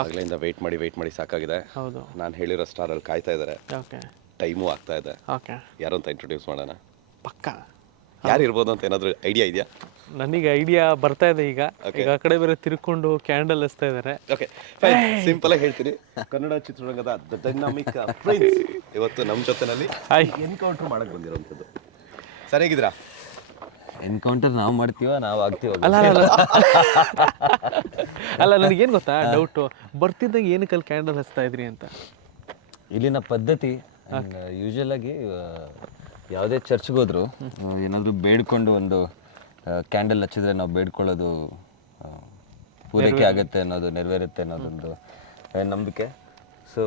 ಆಗಲಿಂದ weight ಮಾಡಿ ಸಾಕಾಗಿದೆ. ಹೌದು. ನಾನು ಹೇಳಿರೋ ಸ್ಟಾರಲ್ಲಿ ಕಾಯ್ತಾ ಇದ್ದಾರೆ. ಓಕೆ ಟೈಮು ಆಗ್ತಾ ಇದೆ. ಓಕೆ ಯಾರು ಅಂತ ಇಂಟ್ರೊಡ್ಯೂಸ್ ಮಾಡೋಣ. ಪಕ್ಕ ಯಾರು ಇರ್ಬೋದು ಅಂತ ಏನಾದರೂ ಐಡಿಯಾ ಇದೆಯಾ? ನನಗೆ ಐಡಿಯಾ ಬರ್ತಾ ಇದೆ ಈಗ. ಈಗ ಆ ಕಡೆ ಬೇರೆ ತಿರ್ಕೊಂಡು ಕ್ಯಾಂಡಲ್ ಹಚ್ತಾ ಇದ್ದಾರೆ. ಓಕೆ ಸಿಂಪಲ್ ಆಗಿ ಹೇಳ್ತೀನಿ, ಕನ್ನಡ ಚಿತ್ರರಂಗದ ದ ಡೈನಾಮಿಕ್ ಪ್ರಿನ್ಸ್ ಇವತ್ತು ನಮ್ಮ ಜೊತೆನಲ್ಲಿ ಎನ್ಕೌಂಟರ್ ಮಾಡಕ್ಕೆ ಬಂದಿರೋಂಥದ್ದು. ಸರಿಯಾಗಿದ್ದೀರಾ? ಎನ್ಕೌಂಟರ್ ನಾವು ಮಾಡ್ತೀವ ನಾವು ಆಗ್ತೀವ? ಅಲ್ಲ ಅಲ್ಲ ಅಲ್ಲ ನನಗೇನು ಗೊತ್ತಾ ಡೌಟು, ಬರ್ತಿದ್ದಾಗ ಏನಕ್ಕೆ ಅಲ್ಲಿ ಕ್ಯಾಂಡಲ್ ಹಚ್ತಾ ಇದ್ರಿ ಅಂತ. ಇಲ್ಲಿನ ಪದ್ಧತಿ ಯೂಶಲ್ ಆಗಿ ಯಾವುದೇ ಚರ್ಚ್ಗೆ ಹೋದ್ರು ಏನಾದರೂ ಬೇಡ್ಕೊಂಡು ಒಂದು ಕ್ಯಾಂಡಲ್ ಹಚ್ಚಿದ್ರೆ ನಾವು ಬೇಡ್ಕೊಳ್ಳೋದು ಪೂರೈಕೆ ಆಗುತ್ತೆ ಅನ್ನೋದು, ನೆರವೇರುತ್ತೆ ಅನ್ನೋದೊಂದು ನಂಬಿಕೆ. ಸೊ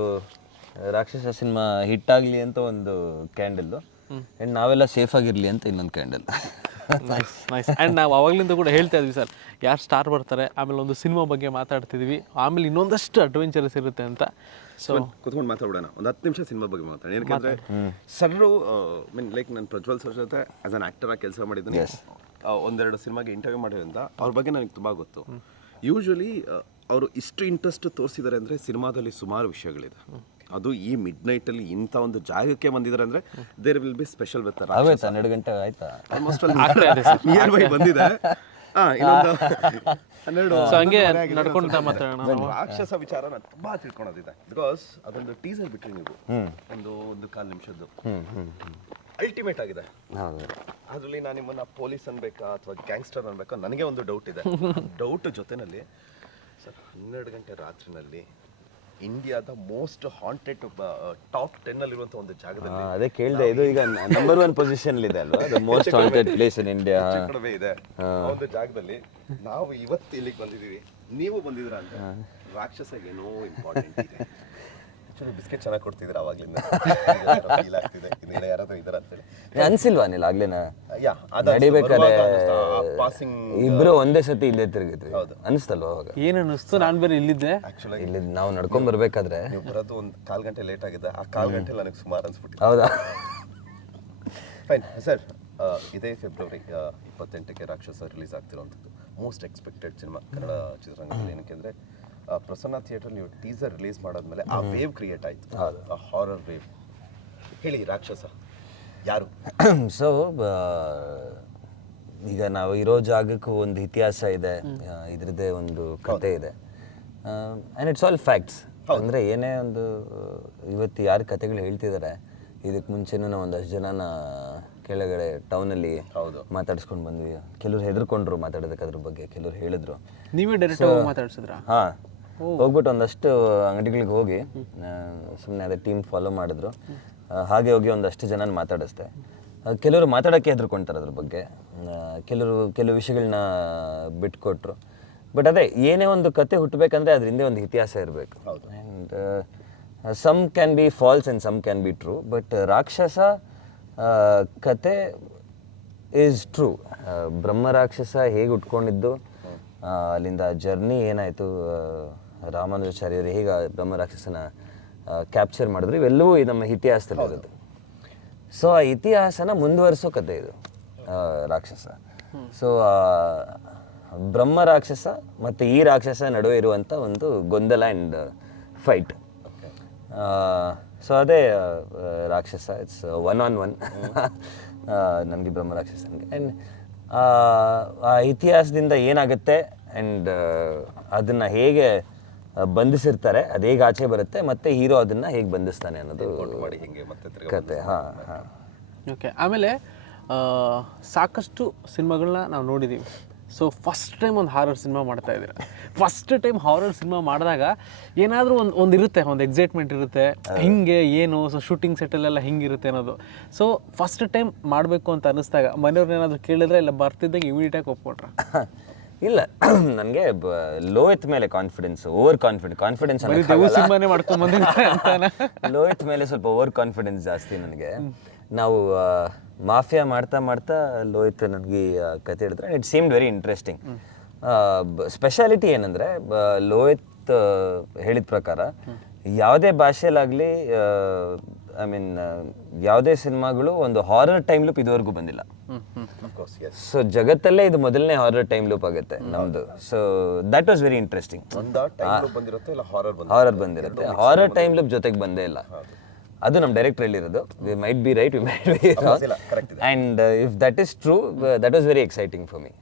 ರಾಕ್ಷಸ ಸಿನಿಮಾ ಹಿಟ್ಟಾಗಲಿ ಅಂತ ಒಂದು ಕ್ಯಾಂಡಲ್ಲು, ಆ್ಯಂಡ್ ನಾವೆಲ್ಲ ಸೇಫ್ ಆಗಿರಲಿ ಅಂತ ಇನ್ನೊಂದು ಕ್ಯಾಂಡಲ್. Nice nice. ಆ್ಯಂಡ್ ನಾವು ಅವಾಗಲಿಂದ ಕೂಡ ಹೇಳ್ತಾ ಇದ್ವಿ ಸರ್, ಯಾರು ಸ್ಟಾರ್ ಬರ್ತಾರೆ, ಆಮೇಲೆ ಒಂದು ಸಿನಿಮಾ ಬಗ್ಗೆ ಮಾತಾಡ್ತಿದ್ವಿ, ಆಮೇಲೆ ಇನ್ನೊಂದಷ್ಟು ಅಡ್ವೆಂಚರಸ್ ಇರುತ್ತೆ ಅಂತ. ಸೊ ಕುತ್ಕೊಂಡು ಮಾತಾಡೋಣ ಒಂದು 10 ನಿಮಿಷ ಸಿನಿಮಾ ಬಗ್ಗೆ ಮಾತಾಡೋಣ. ಏನಕ್ಕೆ ಸರ್ರು ಮೀನ್ ಲೈಕ್ ನಾನು ಪ್ರಜ್ವಲ್ ಸರ್ ಜೊತೆ ಆಸ್ ಅನ್ ಆ್ಯಕ್ಟರ್ ಆಗಿ ಕೆಲಸ ಮಾಡಿದ್ದೀನಿ. ಒಂದೆರಡು ಸಿನಿಮಾಗೆ ಇಂಟರ್ವ್ಯೂ ಮಾಡಿರೋದ್ರಿಂದ ಅವ್ರ ಬಗ್ಗೆ ನನಗೆ ತುಂಬ ಗೊತ್ತು. ಯೂಶ್ವಲಿ ಅವರು ಇಷ್ಟು ಇಂಟ್ರೆಸ್ಟ್ ತೋರಿಸಿದ್ದಾರೆ ಅಂದರೆ ಸಿನಿಮಾದಲ್ಲಿ ಸುಮಾರು ವಿಷಯಗಳಿದೆ. ಅದು ಈ ಮಿಡ್ ನೈಟಲ್ಲಿ ಇಂಥ ಒಂದು ಜಾಗಕ್ಕೆ ಬಂದಿದ್ದಾರೆ ಅಂದರೆ there will be special with 12 ಗಂಟೆ ಆಯ್ತಾ? ಆಲ್ಮೋಸ್ಟ್ ನಿಯರ್ ಬೈ ಬಂದಿದೆ. ಇನ್ನೊಂದು 12 ಹಂಗೆ ನಡ್ಕೊಂತ ಮಾತಾಡೋಣ. ರಾಕ್ಷಸ ವಿಚಾರ ನಾನು ತುಂಬಾ ತಿಳ್ಕೊಳೋದಿದೆ. ಬಿಕಾಸ್ ಅದೊಂದು ಟೀಸರ್ ಬಿಟ್ರಿ ನೀವು ಒಂದು 1/4 ನಿಮಿಷದ್ದು ಅಲ್ಟಿಮೇಟ್ ಆಗಿದೆ. ಅದರಲ್ಲಿ ನಾನು ನಿಮ್ಮನ್ನ ಪೊಲೀಸ್ ಅನ್ಬೇಕಾ ಅಥವಾ ಗ್ಯಾಂಗ್ಸ್ಟರ್ ಅನ್ಬೇಕಾ ನನಗೆ ಒಂದು ಡೌಟ್ ಇದೆ. ಡೌಟ್ ಜೊತೆನಲ್ಲಿ ಸರ್ 12 ಗಂಟೆ ರಾತ್ರಿನಲ್ಲಿ ಇಂಡಿಯಾದ ಮೋಸ್ಟ್ ಹಾಂಟೆಡ್ ಟಾಪ್ 10 ಅಲ್ಲಿರುವಂತ ಒಂದು ಜಾಗದಲ್ಲಿ ಅದೇ ಕೇಳಿದೆ. ಇದು ಈಗ ನಂಬರ್ 1 ಪೊಸಿಷನ್ ಇದೆ ಅಲ್ವಾ, the most haunted place in India ಕಡಿಮೆ ಇದೆ. ಆ ಒಂದು ಜಾಗದಲ್ಲಿ ನಾವು ಇವತ್ತು ಇಲ್ಲಿಗೆ ಬಂದಿದ್ದೀವಿ, ನೀವು ಬಂದಿದ್ದೀರಾ ಅಂತ ರಾಕ್ಷಸಗೆ ಏನೋ ಇಂಪಾರ್ಟೆಂಟ್ ಇದೆ. ಬಿಸ್ಕೆಟ್ ಚೆನ್ನಾಗಿ ಕೊಡ್ತಿದ್ರೆ ಅವಾಗ್ಲಿಂದ ಫೀಲ್ ಆಗ್ತಿದೆ ಇನ್ನೇನು ಯಾರಾದ್ರೂ ಇದಾರೆ ಅಂತೇಳಿ. ಅನ್ಸಿಲ್ವಾ ನೀನು ಆಗ್ಲೇನ ನಡಿಬೇಕಾದ್ರೆ ಇಬ್ರು ಒಂದೇ ಸತಿ ಇಲ್ಲೇ ತಿರುಗಿದ್ವಿ, ಅನಿಸ್ತಲ್ವಾ ಅವಾಗ? ಏನು ಅನಿಸ್ತು? ನಾನು ಬೇರೆ ಇಲ್ಲಿದ್ದೆ. ಆಕ್ಚುಲಿ ಇಲ್ಲಿ ನಾವು ನಡ್ಕೊಂಡ್ ಬರ್ಬೇಕಾದ್ರೆ ನೀವು ಬರೋದು ಒಂದು 1/4 ಗಂಟೆ ಲೇಟ್ ಆಗಿದೆ. ಆ 1/4 ಗಂಟೆ ನನಗೆ ಸುಮಾರು ಅನ್ಸ್ಬಿಟ್ಟು. ಹೌದಾ? ಫೈನ್ ಸರ್, ಇದೇ ಫೆಬ್ರವರಿ 28ಕ್ಕೆ ರಾಕ್ಷಸ ರಿಲೀಸ್ ಆಗ್ತಿರೋಂಥದ್ದು ಮೋಸ್ಟ್ ಎಕ್ಸ್ಪೆಕ್ಟೆಡ್ ಸಿನಿಮಾ ಕನ್ನಡ ಚಿತ್ರರಂಗದಲ್ಲಿ. ಏನಕ್ಕೆ ಅಂದರೆ ಪ್ರಸನ್ನ ಥಿಯೇಟರ್ ನೀವು ಟೀಸರ್ ರಿಲೀಸ್ ಮಾಡಾದ್ಮೇಲೆ ಆ ವೇವ್ ಕ್ರಿಯೇಟ್ ಆಯಿತು, ಆ ಹಾರರ್ ವೇವ್. ಹೇಳಿ ರಾಕ್ಷಸ ಯಾರು? ಸೊ ಈಗ ನಾವು ಇರೋ ಜಾಗಕ್ಕೂ ಒಂದು ಇತಿಹಾಸ ಇದೆ, ಇದ್ರದ್ದೇ ಒಂದು ಕತೆ ಇದೆ, ಆ್ಯಂಡ್ ಇಟ್ಸ್ ಆಲ್ ಫ್ಯಾಕ್ಟ್ಸ್. ಅಂದರೆ ಏನೇ ಒಂದು ಇವತ್ತು ಯಾರು ಕತೆಗಳು ಹೇಳ್ತಿದ್ದಾರೆ, ಇದಕ್ಕೆ ಮುಂಚೆನೂ ನಾವು ಒಂದಷ್ಟು ಜನನ ಕೆಳಗಡೆ ಟೌನಲ್ಲಿ ಮಾತಾಡ್ಸ್ಕೊಂಡು ಬಂದ್ವಿ. ಕೆಲವ್ರು ಹೆದರ್ಕೊಂಡ್ರು ಮಾತಾಡೋದಕ್ಕೆ ಅದ್ರ ಬಗ್ಗೆ, ಕೆಲವ್ರು ಹೇಳಿದ್ರು. ನೀವೇ ಡೈರೆಕ್ಟ್ ಮಾತಾಡ್ಸಿದ್ರಾ? ಹಾಂ, ಹೋಗ್ಬಿಟ್ಟು ಒಂದಷ್ಟು ಅಂಗಡಿಗಳಿಗೆ ಹೋಗಿ ಸುಮ್ಮನೆ ಅದೇ ಟೀಮ್ ಫಾಲೋ ಮಾಡಿದ್ರು. ಹಾಗೆ ಹೋಗಿ ಒಂದಷ್ಟು ಜನ ಮಾತಾಡಿಸ್ದೆ. ಕೆಲವರು ಮಾತಾಡೋಕ್ಕೆ ಹೆದರ್ಕೊಳ್ತಾರೆ ಅದ್ರ ಬಗ್ಗೆ, ಕೆಲವು ವಿಷಯಗಳನ್ನ ಬಿಟ್ಕೊಟ್ರು. ಬಟ್ ಅದೇ ಏನೇ ಒಂದು ಕತೆ ಹುಟ್ಟಬೇಕಂದ್ರೆ ಅದ್ರ ಹಿಂದೆ ಒಂದು ಇತಿಹಾಸ ಇರಬೇಕು. And some can be false and some can be true. But ರಾಕ್ಷಸ ಕತೆ ಈಸ್ ಟ್ರೂ. ಬ್ರಹ್ಮ ರಾಕ್ಷಸ ಹೇಗೆ ಉಟ್ಕೊಂಡಿದ್ದು, ಅಲ್ಲಿಂದ ಜರ್ನಿ ಏನಾಯಿತು, ರಾಮಾನುಜಾಚಾರ್ಯರು ಹೇಗೆ ಬ್ರಹ್ಮ ರಾಕ್ಷಸನ ಕ್ಯಾಪ್ಚರ್ ಮಾಡಿದ್ರು, ಇವೆಲ್ಲವೂ ನಮ್ಮ ಇತಿಹಾಸದಲ್ಲಿರೋದು. ಸೊ ಆ ಇತಿಹಾಸನ ಮುಂದುವರಿಸೋ ಕತೆ ಇದು ರಾಕ್ಷಸ. ಸೊ ಬ್ರಹ್ಮ ರಾಕ್ಷಸ ಮತ್ತು ಈ ರಾಕ್ಷಸ ನಡುವೆ ಇರುವಂಥ ಒಂದು ಗೊಂದಲ ಆ್ಯಂಡ್ ಫೈಟ್. ಸೊ ಅದೇ ರಾಕ್ಷಸ. ಇಟ್ಸ್ 1-on-1 ನನಗೆ ಬ್ರಹ್ಮ ರಾಕ್ಷಸನಿಗೆ. ಆ್ಯಂಡ್ ಆ ಇತಿಹಾಸದಿಂದ ಏನಾಗುತ್ತೆ ಆ್ಯಂಡ್ ಅದನ್ನು ಹೇಗೆ ಬಂಧಿಸಿರ್ತಾರೆ, ಅದು ಹೇಗೆ ಆಚೆ ಬರುತ್ತೆ, ಮತ್ತು ಹೀರೋ ಅದನ್ನು ಹೇಗೆ ಬಂಧಿಸ್ತಾನೆ ಅನ್ನೋದು ಕತೆ. ಹಾಂ ಹಾಂ. ಓಕೆ. ಆಮೇಲೆ ಸಾಕಷ್ಟು ಸಿನಿಮಾಗಳನ್ನ ನಾವು ನೋಡಿದ್ದೀವಿ. ಸೊ ಫಸ್ಟ್ ಟೈಮ್ ಒಂದು ಹಾರರ್ ಸಿನಿಮಾ ಮಾಡ್ತಾ ಇದ್ದೀರಾ. ಫಸ್ಟ್ ಟೈಮ್ ಹಾರರ್ ಸಿನಿಮಾ ಮಾಡಿದಾಗ ಏನಾದರೂ ಒಂದು ಇರುತ್ತೆ, ಒಂದು ಎಕ್ಸೈಟ್ಮೆಂಟ್ ಇರುತ್ತೆ, ಹಿಂಗೆ ಏನು ಸೊ ಶೂಟಿಂಗ್ ಸೆಟ್ಟಲ್ಲೆಲ್ಲ ಹಿಂಗಿರುತ್ತೆ ಅನ್ನೋದು. ಸೊ ಫಸ್ಟ್ ಟೈಮ್ ಮಾಡಬೇಕು ಅಂತ ಅನ್ನಿಸ್ದಾಗ ಮನೆಯವ್ರನ್ನ ಏನಾದರೂ ಕೇಳಿದ್ರೆ ಇಲ್ಲ ಬರ್ತಿದ್ದಾಗ ಇಮಿಡಿಯೇಟಾಗಿ ಒಪ್ಕೊಟ್ರ? ಇಲ್ಲ, ನನಗೆ ಲೋಹಿತ್ ಮೇಲೆ ಕಾನ್ಫಿಡೆನ್ಸ್, ಓವರ್ ಕಾನ್ಫಿಡೆನ್ಸ್ ಸಿನಿಮಾನೇ ಮಾಡ್ಕೊಂಡು ಬಂದಿದ್ದಾರೆ ಅಂತಾನೆ. ಲೋಹಿತ್ ಮೇಲೆ ಸ್ವಲ್ಪ ಓವರ್ ಕಾನ್ಫಿಡೆನ್ಸ್ ಜಾಸ್ತಿ ನನಗೆ. ನಾವು ಮಾಫಿಯಾ ಮಾಡ್ತಾ ಮಾಡ್ತಾ ಲೋಹಿತ್ ನನಗೆ ಕತೆ ಹೇಳಿದ್ರೆ it seemed very interesting. Speciality ಏನಂದರೆ ಲೋಹಿತ್ ಹೇಳಿದ ಪ್ರಕಾರ ಯಾವುದೇ ಭಾಷೆಯಲ್ಲಾಗಲಿ ಐ ಮೀನ್ ಯಾವುದೇ ಸಿನಿಮಾಗಳು ಒಂದು ಹಾರರ್ ಟೈಮ್ ಲೂಪ್ ಇದುವರೆಗೂ ಬಂದಿಲ್ಲ. ಸೊ ಜಗತ್ತಲ್ಲೇ ಇದು ಮೊದಲನೇ ಹಾರರ್ ಟೈಮ್ ಲೂಪ್ ಆಗುತ್ತೆ ನಮ್ದು. So that was very interesting. Horror ಬಂದಿರುತ್ತೆ, ಹಾರರ್ ಟೈಮ್ ಲೂಪ್ ಜೊತೆಗೆ ಬಂದೇ ಇಲ್ಲ. ಅದು ನಮ್ಮ ಡೈರೆಕ್ಟರ್ ಹೇಳಿರೋದು. We might be right, we might be wrong. And if that is true, that was very exciting for me.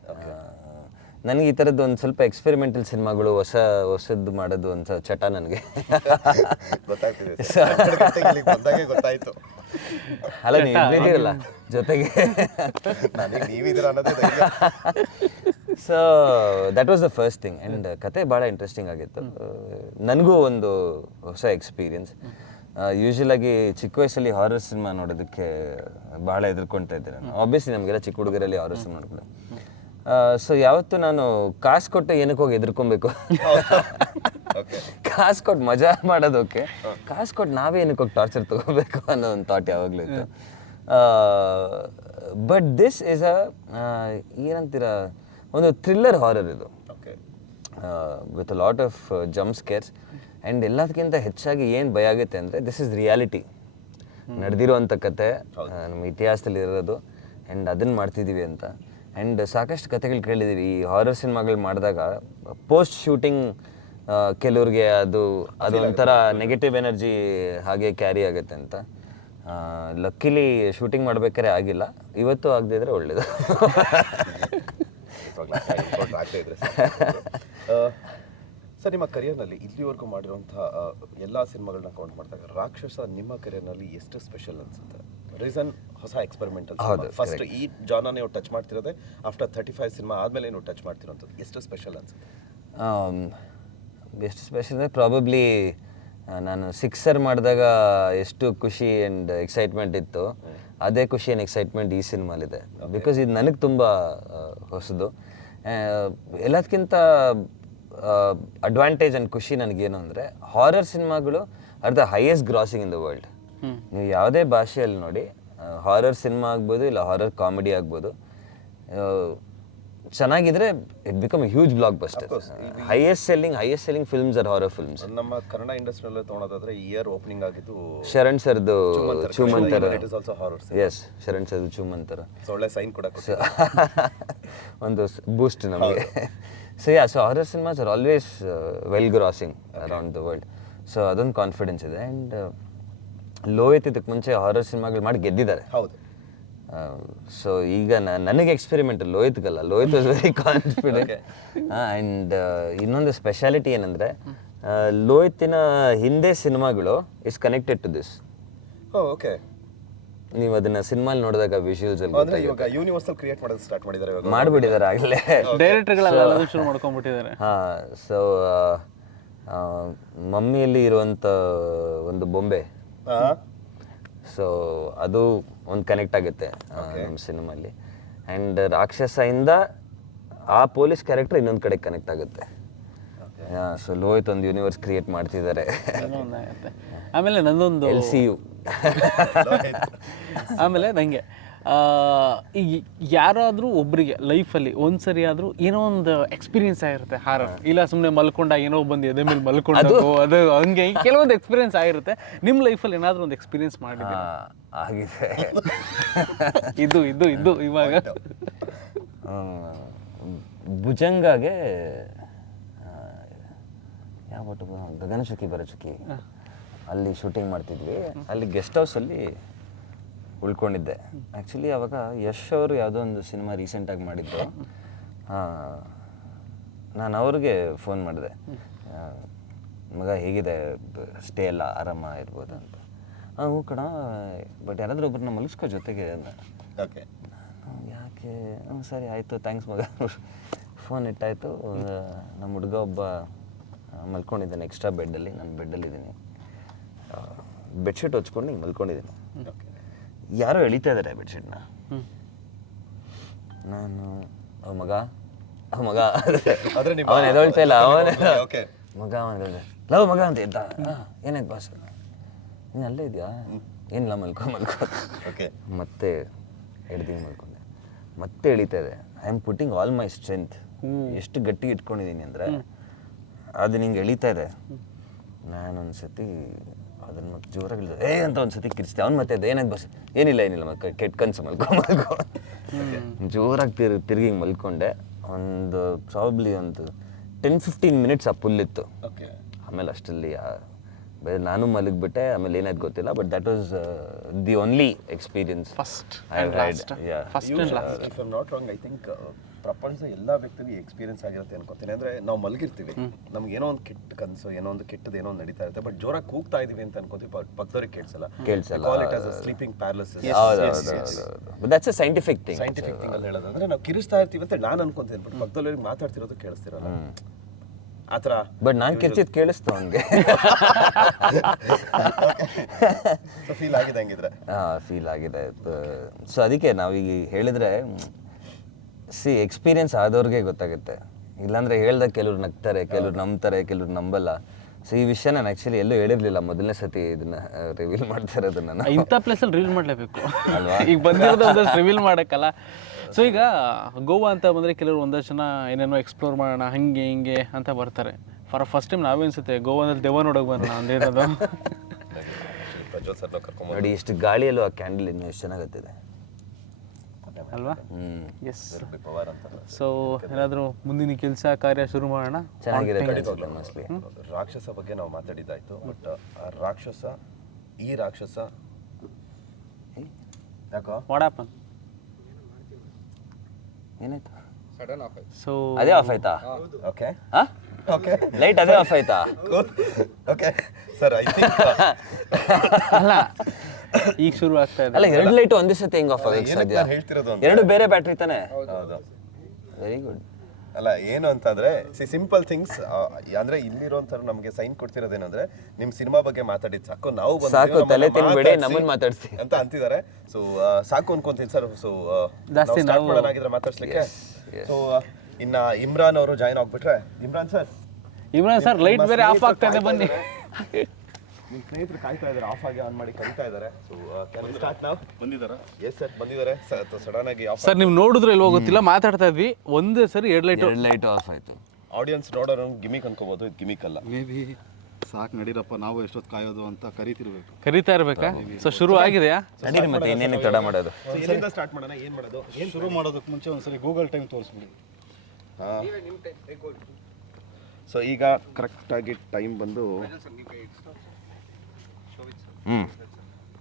ನನಗೆ ಈ ಥರದ್ದು ಒಂದು ಸ್ವಲ್ಪ ಎಕ್ಸ್ಪೆರಿಮೆಂಟಲ್ ಸಿನಿಮಾಗಳು ಹೊಸದ್ದು ಮಾಡೋದು ಅಂತ ಚಟ ನನಗೆ. ಅಲ್ಲ ನೀವಿದ್ದೀರಲ್ಲ ಜೊತೆಗೆ. So that was the first thing. And ಕತೆ ಭಾಳ ಇಂಟ್ರೆಸ್ಟಿಂಗ್ ಆಗಿತ್ತು. ನನಗೂ ಒಂದು ಹೊಸ ಎಕ್ಸ್ಪೀರಿಯನ್ಸ್. ಯೂಶ್ವಲಾಗಿ ಚಿಕ್ಕ ವಯಸ್ಸಲ್ಲಿ ಹಾರರ್ ಸಿನಿಮಾ ನೋಡೋದಕ್ಕೆ ಭಾಳ ಹೆದರ್ಕೊಳ್ತಾ ಇದ್ದೆ ನಾನು. ಆಬ್ವಿಯಸ್ಲಿ ನಮಗೆಲ್ಲ ಚಿಕ್ಕ ಹುಡುಗರಲ್ಲಿ ಹಾರರ್ ಸಿನಿಮಾ ನೋಡ್ಕೊಂಡು. ಸೊ ಯಾವತ್ತು ನಾನು ಕಾಸು ಕೊಟ್ಟು ಏನಕ್ಕೆ ಹೋಗಿ ಎದುರ್ಕೊಬೇಕು, ಕಾಸು ಕೊಟ್ಟು ಮಜಾ ಮಾಡೋದಕ್ಕೆ, ಕಾಸು ಕೊಟ್ಟು ನಾವೇ ಏನಕ್ಕೆ ಹೋಗಿ ಟಾರ್ಚರ್ ತೊಗೋಬೇಕು ಅನ್ನೋ ಒಂದು ಥಾಟ್ ಯಾವಾಗಲೂ ಇತ್ತು. ಬಟ್ ದಿಸ್ ಈಸ್ ಏನಂತೀರ, ಒಂದು ಥ್ರಿಲ್ಲರ್ ಹಾರರ್ ಇದು, with lot of jump scarce. And ಎಲ್ಲದಕ್ಕಿಂತ ಹೆಚ್ಚಾಗಿ ಏನು ಭಯ ಆಗುತ್ತೆ ಅಂದರೆ, ದಿಸ್ ಇಸ್ ರಿಯಾಲಿಟಿ, ನಡೆದಿರೋವಂಥ ಕತೆ, ನಮ್ಮ ಇತಿಹಾಸದಲ್ಲಿ ಇರೋದು. ಆ್ಯಂಡ್ ಅದನ್ನು ಮಾಡ್ತಿದ್ದೀವಿ ಅಂತ. ಆ್ಯಂಡ್ ಸಾಕಷ್ಟು ಕತೆಗಳು ಕೇಳಿದ್ದೀವಿ ಈ ಹಾರರ್ ಸಿನಿಮಾಗಳು ಮಾಡಿದಾಗ. ಪೋಸ್ಟ್ ಶೂಟಿಂಗ್ ಕೆಲವ್ರಿಗೆ ಅದೊಂಥರ ನೆಗೆಟಿವ್ ಎನರ್ಜಿ ಹಾಗೆ ಕ್ಯಾರಿ ಆಗುತ್ತೆ ಅಂತ. ಲಕ್ಕಿಲಿ ಶೂಟಿಂಗ್ ಮಾಡ್ಬೇಕಾದ್ರೆ ಆಗಿಲ್ಲ, ಇವತ್ತು ಆಗದೇ ಇದ್ರೆ ಒಳ್ಳೇದು. ಸರ್, ನಿಮ್ಮ ಕರಿಯರ್ನಲ್ಲಿ ಇಲ್ಲಿವರೆಗೂ ಮಾಡಿರುವಂಥ ಎಲ್ಲ ಸಿನಿಮಾಗಳನ್ನ ಕೌಂಟ್ ಮಾಡಿದಾಗ ರಾಕ್ಷಸ ನಿಮ್ಮ ಕರಿಯರ್ನಲ್ಲಿ ಎಷ್ಟು ಸ್ಪೆಷಲ್ ಅನ್ಸುತ್ತೆ? ರೀಸನ್ ಹೊಸ ಎಕ್ಸ್ಪೆರಿಮೆಂಟಲ್. ಫಸ್ಟ್ ಈ ಜಾನ ನೀವು ಟಚ್ ಮಾಡ್ತಿರೋದೆ ಆಫ್ಟರ್ 35 ಸಿನಿಮಾ ಆದಮೇಲೆ ನೀವು ಟಚ್ ಮಾಡ್ತಿರೋಂಥದ್ದು. ಎಷ್ಟು ಸ್ಪೆಷಲ್ ಅನ್ಸುತ್ತೆ? ಎಷ್ಟು ಸ್ಪೆಷಲ್ ಅಂದರೆ ಪ್ರಾಬಬ್ಲಿ ನಾನು ಸಿಕ್ಸರ್ ಮಾಡಿದಾಗ ಎಷ್ಟು ಖುಷಿ ಆ್ಯಂಡ್ ಎಕ್ಸೈಟ್ಮೆಂಟ್ ಇತ್ತು, ಅದೇ ಖುಷಿ ಆ್ಯಂಡ್ ಎಕ್ಸೈಟ್ಮೆಂಟ್ ಈ ಸಿನಿಮಾಲಿದೆ. ಬಿಕಾಸ್ ಇದು ನನಗೆ ತುಂಬ ಹೊಸದು. ಎಲ್ಲದಕ್ಕಿಂತ ಅಡ್ವಾಂಟೇಜ್ ಆ್ಯಂಡ್ ಖುಷಿ ನನಗೇನು ಅಂದರೆ, ಹಾರರ್ ಸಿನಿಮಾಗಳು are the highest grossing in the world. ನೀವು ಯಾವುದೇ ಭಾಷೆಯಲ್ಲಿ ನೋಡಿ, ಹಾರರ್ ಸಿನಿಮಾ ಆಗ್ಬೋದು ಇಲ್ಲ ಹಾರರ್ ಕಾಮಿಡಿ ಆಗ್ಬೋದು, ಚೆನ್ನಾಗಿದ್ರೆ it become huge blockbuster. Highest selling films are horror films. ನಮ್ಮ ಕನ್ನಡ ಇಂಡಸ್ಟ್ರಿಯಲ್ಲಿ ತೊಗೊಳೋದಾದ್ರೆ ಇಯರ್ ಓಪನಿಂಗ್ ಆಗಿದ್ದು ಶರಣ್ ಸರ್ದು ಚೂಮಂತರ. ಎಸ್, ಶರಣ್ ಸರ್ದು ಚೂಮಂತರ ಒಳ್ಳೆ ಸೈನ್ ಕೂಡ ಒಂದು ಬೂಸ್ಟ್ ನಮಗೆ. So so horror cinemas are always well grossing around the world. So ಅದೊಂದು ಕಾನ್ಫಿಡೆನ್ಸ್ ಇದೆ. ಆ್ಯಂಡ್ ಲೋಹಿತ್ ಇದಕ್ಕೆ ಮುಂಚೆ ಹಾರರ್ ಸಿನಿಮಾಗಳು ಮಾಡಿ ಗೆದ್ದಿದ್ದಾರೆ. ಹೌದು. ಸೊ ಈಗ ನನಗೆ ಎಕ್ಸ್ಪೆರಿಮೆಂಟ್, ಲೋಹಿತ್ಗಲ್ಲ. Lohith was very confident. And ಇನ್ನೊಂದು ಸ್ಪೆಷಾಲಿಟಿ ಏನಂದರೆ, ಲೋಹಿತಿನ ಹಿಂದೆ ಸಿನಿಮಾಗಳು is connected to this. Okay. ನೀವು ಅದನ್ನ ಸಿನಿಮಾಲ್ ನೋಡಿದಾಗ ವಿಜುವಲ್ಸ್ ಅಲ್ಲಿ ಯೂನಿವರ್ಸಲ್ ಕ್ರಿಯೇಟ್ ಮಾಡೋದು ಸ್ಟಾರ್ಟ್ ಮಾಡಿದ್ದಾರೆ, ಮಾಡಿಬಿಟ್ಟಿದ್ದಾರೆ ಆಗಲೇ. ಡೈರೆಕ್ಟರ್ಗಳೆಲ್ಲ ಶುರು ಮಾಡ್ಕೊಂಡ್ಬಿಟ್ಟಿದ್ದಾರೆ. ಸೊ ಮಮ್ಮಿಯಲ್ಲಿ ಇರುವಂಥ ಒಂದು ಬೊಂಬೆ, ಸೊ ಅದು ಒಂದು ಕನೆಕ್ಟ್ ಆಗುತ್ತೆ ನಮ್ಮ ಸಿನಿಮಾಲಿ. ಆ್ಯಂಡ್ ರಾಕ್ಷಸದಿಂದ ಆ ಪೊಲೀಸ್ ಕ್ಯಾರೆಕ್ಟರ್ ಇನ್ನೊಂದು ಕಡೆ ಕನೆಕ್ಟ್ ಆಗುತ್ತೆ. ಸೊ ಲೋಹಿತ್ ಒಂದು ಯೂನಿವರ್ಸ್ ಕ್ರಿಯೇಟ್ ಮಾಡ್ತಿದ್ದಾರೆ. ಆಮೇಲೆ ನಂದೊಂದು LCU. ಆಮೇಲೆ ನನಗೆ ಈಗ ಯಾರಾದರೂ ಒಬ್ಬರಿಗೆ ಲೈಫಲ್ಲಿ ಒಂದ್ಸರಿ ಆದರೂ ಏನೋ ಒಂದು ಎಕ್ಸ್ಪೀರಿಯನ್ಸ್ ಆಗಿರುತ್ತೆ ಹಾರರ್. ಇಲ್ಲ ಸುಮ್ಮನೆ ಮಲ್ಕೊಂಡ ಏನೋ ಬಂದು ಎದೆ ಮೇಲೆ ಮಲ್ಕೊಂಡು ಅದು ಹಂಗೆ ಕೆಲವೊಂದು ಎಕ್ಸ್ಪೀರಿಯನ್ಸ್ ಆಗಿರುತ್ತೆ. ನಿಮ್ಮ ಲೈಫಲ್ಲಿ ಏನಾದರೂ ಒಂದು ಎಕ್ಸ್ಪೀರಿಯನ್ಸ್ ಮಾಡಿದ್ದೀರಾ? ಆಗಿದೆ. ಇದು ಇವಾಗ ಭುಜಂಗಾಗೆ ಯಾವ ಗಗನಚುಕ್ಕಿ ಬರಚುಕ್ಕಿ ಅಲ್ಲಿ ಶೂಟಿಂಗ್ ಮಾಡ್ತಿದ್ವಿ. ಅಲ್ಲಿ ಗೆಸ್ಟ್ ಹೌಸಲ್ಲಿ ಉಳ್ಕೊಂಡಿದ್ದೆ. ಆ್ಯಕ್ಚುಲಿ ಅವಾಗ ಯಶ್ ಅವರು ಯಾವುದೋ ಒಂದು ಸಿನಿಮಾ ರೀಸೆಂಟಾಗಿ ಮಾಡಿದ್ದು. ನಾನು ಅವ್ರಿಗೆ ಫೋನ್ ಮಾಡಿದೆ, ಮಗ ಹೇಗಿದೆ, ಸ್ಟೇ ಎಲ್ಲ ಆರಾಮ ಇರ್ಬೋದು ಅಂತ. ಹ್ಞೂ ಕಣ, ಬಟ್ ಯಾರಾದರೂ ಒಬ್ಬರನ್ನ ಮಲಗಿಸ್ಕೋ ಜೊತೆಗೆ ಅಂದ. ಯಾಕೆ? ಸರಿ ಆಯಿತು, ಥ್ಯಾಂಕ್ಸ್ ಮಗ. ಫೋನ್ ಇಟ್ಟಾಯಿತು. ನಮ್ಮ ಹುಡುಗ ಒಬ್ಬ ಮಲ್ಕೊಂಡಿದ್ದಾನೆ ಎಕ್ಸ್ಟ್ರಾ ಬೆಡ್ಡಲ್ಲಿ, ನಾನು ಬೆಡ್ಡಲ್ಲಿದ್ದೀನಿ. ಬೆಡ್ಶೀಟ್ ಹೊಚ್ಕೊಂಡು ಹಿಂಗೆ ಮಲ್ಕೊಂಡಿದ್ದೀನಿ. ಯಾರೋ ಎಳಿತಾ ಇದ್ದಾರೆ ಬೆಡ್ಶೀಟ್ನ. ನಾನು ಮಗ ಅವನು ಎದೊಳ್ತಾ ಇಲ್ಲ. ಮಗ ಲವ್ ಮಗ ಅಂತ ಇದ್ದ. ಏನಾಯ್ತು ಬಾಸ್? ನೀನು ಅಲ್ಲೇ ಇದೆಯಾ? ಏನಿಲ್ಲ, ಮಲ್ಕೊ. ಮತ್ತೆ ಎಳ್ದು ಮಲ್ಕೊಂಡೆ. ಮತ್ತೆ ಎಳಿತಾ ಇದೆ. I am putting all my strength. ಎಷ್ಟು ಗಟ್ಟಿ ಇಟ್ಕೊಂಡಿದ್ದೀನಿ ಅಂದರೆ ಅದು ನಿಂಗೆ ಎಳಿತಾ ಇದೆ. ನಾನೊಂದು ಸತಿ ಅದನ್ನು ಮತ್ತೆ ಜೋರಾಗಿ ಅಂತ ಒಂದು ಸತಿ ಕಿರಿಸ್ತೆ ಅವ್ನು ಮತ್ತೆ ಅದು ಏನಾಗಿ ಬಸ್ ಏನಿಲ್ಲ ಕೆಟ್ಟ ಕನಸು ಮಲ್ಕೊ ಜೋರಾಗಿ ತಿರುಗಿ ಮಲ್ಕೊಂಡೆ. ಒಂದು ಪ್ರಾಬಬ್ಲಿ ಒಂದು 10-15 ಮಿನಿಟ್ಸ್ ಆ ಪುಲ್ಲಿತ್ತು. ಓಕೆ. ಆಮೇಲೆ ಅಷ್ಟರಲ್ಲಿ ನಾನು ಮಲಗಿಬಿಟ್ಟೆ. ಆಮೇಲೆ ಏನಾಯ್ತು ಗೊತ್ತಿಲ್ಲ, but that was the only experience first and last. If I not wrong, I think ಪ್ರಪಂಚದ ಎಲ್ಲ ವ್ಯಕ್ತಿಗೂ ಎಕ್ಸ್ಪೀರಿಯನ್ಸ್ ಆಗಿರುತ್ತೆ ಅನ್ಕೋತೀನಿ. ಅಂದ್ರೆ ನಾವು ಮಲಗಿರ್ತೀವಿ, ನಮ್ಗೆ ಏನೋ ಒಂದು ಕೆಟ್ಟ ಕನಸು, ಏನೋ ಒಂದು ಕೆಟ್ಟದ್ದು ಏನೋ ಒಂದು ನಡೀತಾ ಇರುತ್ತೆ, ಬಟ್ ಜೋರಾಗಿ ಕೂಗ್ತಾ ಇದೀವಿ ಅಂತ ಅನ್ಕೋತೀವಿ, ಪಕ್ಕದವ್ರಿಗೆ ಕೇಳಿಸಲ್ಲ. Call it as a sleeping paralysis. That's a scientific thing. Scientific thing ಅಲ್ಲಿ ಹೇಳೋದಂದ್ರೆ ನಾವು ಕಿರಿಸ್ತಾ ಇರ್ತೀವಿ ಅಂತ ನಾನು ಅನ್ಕೊಂತೀನಿ, ಬಟ್ ಪಕ್ಕದವ್ರಿಗೆ ಮಾತಾಡ್ತಿರೋದು ಕೇಳಿಸ್ತಿರಲ್ಲ ಆ ಥರ. ಬಟ್ ನಾನು ಕಿರ್ಚಿದ್ ಕೇಳಿಸ್ತು ಅವನಿಗೆ. ಫೀಲ್ ಆಗಿದೆ ಹಂಗಿದ್ರೆ. ಫೀಲ್ ಆಗಿದೆ. ಸೊ ಅದಕ್ಕೆ ನಾವೀಗ ಹೇಳಿದ್ರೆ ಎಕ್ಸ್ಪೀರಿಯನ್ಸ್ ಆದವ್ರಿಗೆ ಗೊತ್ತಾಗುತ್ತೆ. ಇಲ್ಲಾಂದ್ರೆ ಹೇಳ್ದಾಗ ಕೆಲವ್ರು ನಗ್ತಾರೆ, ಕೆಲವ್ರು ನಂಬ್ತಾರೆ, ಕೆಲವ್ರು ನಂಬಲ್ಲ. ಸೊ ಈ ವಿಷಯ ನಾನು ಆ್ಯಕ್ಚುಲಿ ಎಲ್ಲೂ ಹೇಳಿರಲಿಲ್ಲ, ಮೊದಲನೇ ಸತಿ ಇದನ್ನ ರಿವೀಲ್ ಮಾಡ್ತಾ ಇರೋದನ್ನ. ಇಂಥ ಪ್ಲೇಸಲ್ಲಿ ರಿವೀಲ್ ಮಾಡಲೇಬೇಕು ಈಗ ಬಂದಿರೋದು ಒಂದಷ್ಟು ರಿವೀಲ್ ಮಾಡೋಕ್ಕಲ್ಲ. ಸೊ ಈಗ ಗೋವಾ ಅಂತ ಬಂದರೆ ಕೆಲವರು ಒಂದಷ್ಟು ಜನ ಏನೇನೋ ಎಕ್ಸ್ಪ್ಲೋರ್ ಮಾಡೋಣ ಹಂಗೆ ಹಿಂಗೆ ಅಂತ ಬರ್ತಾರೆ. ಫಸ್ಟ್ ಟೈಮ್ ನಾವೇ ಅನ್ಸುತ್ತೆ ಗೋವಾದಲ್ಲಿ ದೆವ್ವ ನೋಡೋಕೆ ಬರೋಣ ಅಂದಿರೋದು. ನೋಡಿ ಎಷ್ಟು ಗಾಳಿಯಲ್ಲೂ ಆ ಕ್ಯಾಂಡಲ್ ಇನ್ನೂ ಎಷ್ಟು ಚೆನ್ನಾಗತ್ತಿದೆ ಅಲ್ವಾ? ಎಸ್. ಸೊ ಏನಾದರೂ ಮುಂದಿನ ಕೆಲಸ ಕಾರ್ಯ ಶುರು ಮಾಡೋಣ. ಚೆನ್ನಾಗಿರುತ್ತೆ. ರಾಕ್ಷಸ ಬಗ್ಗೆ ನಾವು ಮಾತಾಡಿದ್ದಾಯ್ತು, ಬಟ್ ರಾಕ್ಷಸ ಈ ರಾಕ್ಷಸ ಯಾಕೋ ವಾಡಾಪನ್ ಏನಾಯ್ತು? ಸೊ ಅದೇ ಆಫ್ ಆಯ್ತಾ? ಓಕೆ ಓಕೆ, ಲೈಟ್ ಅದೇ ಆಫ್ ಆಯ್ತಾ? ಓಕೆ ಸರ್, ಐ ಥಿಂಕ್ ಅಲ್ಲ ಈಗ ಶುರು ಆಗ್ತಾ ಇದೆ. ಅಲ್ಲ, ಎರಡು ಲೈಟ್ ಒಂದೇ ಸತಿ ಹೆಂಗ್ ಆಫ್ ಆಗುತ್ತೆ ಸಾಧ್ಯ? ಹೇಳ್ತಿರೋದು ಎರಡು ಬೇರೆ ಬ್ಯಾಟ್ರಿ ತಾನೆ? ಹೌದು. Very good. ಅಲ್ಲ ಏನು ಅಂತಂದ್ರೆ ಸಿಂಪಲ್ ಥಿಂಗ್ಸ್. ಅಂದ್ರೆ ಇಲ್ಲಿರೋಂಥ ನಮಗೆ ಸೈನ್ ಕೊಡ್ತಿರೋದೇನಂದ್ರೆ ನಿಮ್ ಸಿನಿಮಾ ಬಗ್ಗೆ ಮಾತಾಡಿದ್ ಸಾಕು, ನಾವು ಸಾಕು, ತಲೆ ತಿನ್ಬೇಡಿ, ನಮ್ಮನ್ನ ಮಾತಾಡ್ಸಿ ಅಂತ ಅಂತಿದ್ದಾರೆ. ಸೊ ಸಾಕು ಅನ್ಕೊಂತೀನಿ ಸರ್. ಸೊ ಜಾಸ್ತಿ ಸ್ಟಾರ್ಟ್ ಮಾಡೋಣಾಗಿದ್ರೆ ಮಾತಾಡ್ಸ್ಲಿಕ್ಕೆ. ಸೊ ಇನ್ನ ಇಮ್ರಾನ್ ಅವರು ಜಾಯ್ನ್ ಆಗ್ಬಿಟ್ರೆ. ಇಮ್ರಾನ್ ಸರ್ ಲೈಟ್ ಬೇರೆ ಆಫ್ ಆಗ್ತಾ ಇದೆ, ಬನ್ನಿ. ನಿಮ್ಮ ಸ್ನೇಹಿತರು ಕಾಯ್ತಾ ಇದ್ದಾರೆ, ಆಫ್ ಆಗಿ ಆನ್ ಮಾಡಿ ಕರೀತಾ ಇದ್ದಾರೆ. ಸೊ ಸ್ಟಾರ್ಟ್ ನಾವು ಬಂದಿದ್ದಾರೆ. ಎಸ್ ಸರ್ ಬಂದಿದ್ದಾರೆ. ಸಡನ್ ಆಗಿ ಆಫ್. ಸರ್ ನೀವು ನೋಡಿದ್ರೆ ಇಲ್ವೋ ಗೊತ್ತಿಲ್ಲ, ಮಾತಾಡ್ತಾ ಇದ್ವಿ ಒಂದೇ ಸರಿ ಎರಡು ಲೈಟ್ ಆಫ್ ಆಯ್ತು. ಆಡಿಯನ್ಸ್ ನೋಡೋರು ಗಿಮಿಕ್ ಅನ್ಕೋಬಹುದು, ಇದು ಗಿಮಿಕ್ ಅಲ್ಲ. ಮೇ ಬಿ ಸಾಕು ನಡೀರಪ್ಪ, ನಾವು ಎಷ್ಟೊತ್ತು ಕಾಯೋದು ಅಂತ ಕರೀತಾ ಇರ್ಬೇಕಾ? ಸೊ ಶುರು ಆಗಿದೆಯಾ? ನಡೀರಿ, ಮತ್ತೆ ಇನ್ನೇನು ತಡ ಮಾಡೋದು? ಎಲ್ಲಿಂದ ಸ್ಟಾರ್ಟ್ ಮಾಡೋಣ? ಏನು ಮಾಡೋದು? ಏನು ಶುರು ಮಾಡೋದಕ್ಕೆ ಮುಂಚೆ ಒಂದ್ಸರಿ ಗೂಗಲ್ ಟೈಮ್ ತೋರಿಸ್ಬಿಡಿ. ಸೊ ಈಗ ಕರೆಕ್ಟಾಗಿ ಟೈಮ್ ಬಂದು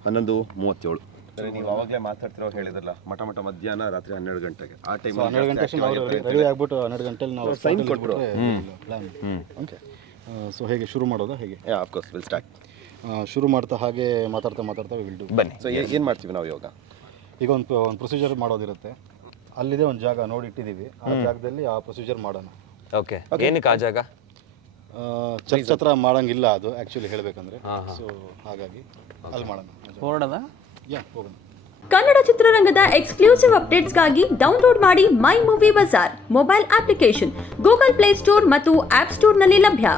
11:37. ನೀವು ಅವಾಗಲೇ ಮಾತಾಡ್ತಿರೋ ಹೇಳಿದ್ರಲ್ಲ, ಮಠ ಮಧ್ಯಾಹ್ನ ರಾತ್ರಿ 12 ಗಂಟೆಗೆ. ಆ ಟೈಮ್ 12 ಗಂಟೆಗೆ ನಾವು ರೆಡಿ ಆಗ್ಬಿಟ್ಟು 12 ಗಂಟೆಲಿ ನಾವು ಸೈನ್ ಕೊಟ್ಬಿಡು. ಪ್ಲಾನ್. ಓಕೆ. ಸೊ ಹೇಗೆ ಶುರು ಮಾಡೋದಾ? ಹೇಗೆ? Of course will start. ಶುರು ಮಾಡ್ತಾ ಹಾಗೆ ಮಾತಾಡ್ತಾ ವಿಲ್ ಡು. ಬನ್ನಿ. ಸೊ ಏನು ಮಾಡ್ತೀವಿ ನಾವು ಇವಾಗ? ಈಗ ಒಂದು ಪ್ರೊಸೀಜರ್ ಮಾಡೋದಿರುತ್ತೆ. ಅಲ್ಲಿದೆ ಒಂದು ಜಾಗ ನೋಡಿ ಇಟ್ಟಿದ್ದೀವಿ, ಆ ಜಾಗದಲ್ಲಿ ಆ ಪ್ರೊಸೀಜರ್ ಮಾಡೋಣ. ಓಕೆ. ಏನಕ್ಕೆ ಆ ಜಾಗ? ಚರ್ಚ್ ಹತ್ರ ಮಾಡೋಂಗಿಲ್ಲ ಅದು ಆ್ಯಕ್ಚುಲಿ ಹೇಳಬೇಕಂದ್ರೆ. ಸೊ ಹಾಗಾಗಿ ಅಲ್ಲಿ ಮಾಡೋಣ. ಹೊರಡೋದಾ? ಹೋಗೋಣ. ಕನ್ನಡ ಚಿತ್ರರಂಗದ ಎಕ್ಸ್ಕ್ಲೂಸಿವ್ ಅಪ್ಡೇಟ್ಸ್ಗಾಗಿ ಡೌನ್ಲೋಡ್ ಮಾಡಿ My Movie Bazaar mobile application Google Play Store ಮತ್ತು ಆಪ್ ಸ್ಟೋರ್ನಲ್ಲಿ ಲಭ್ಯ.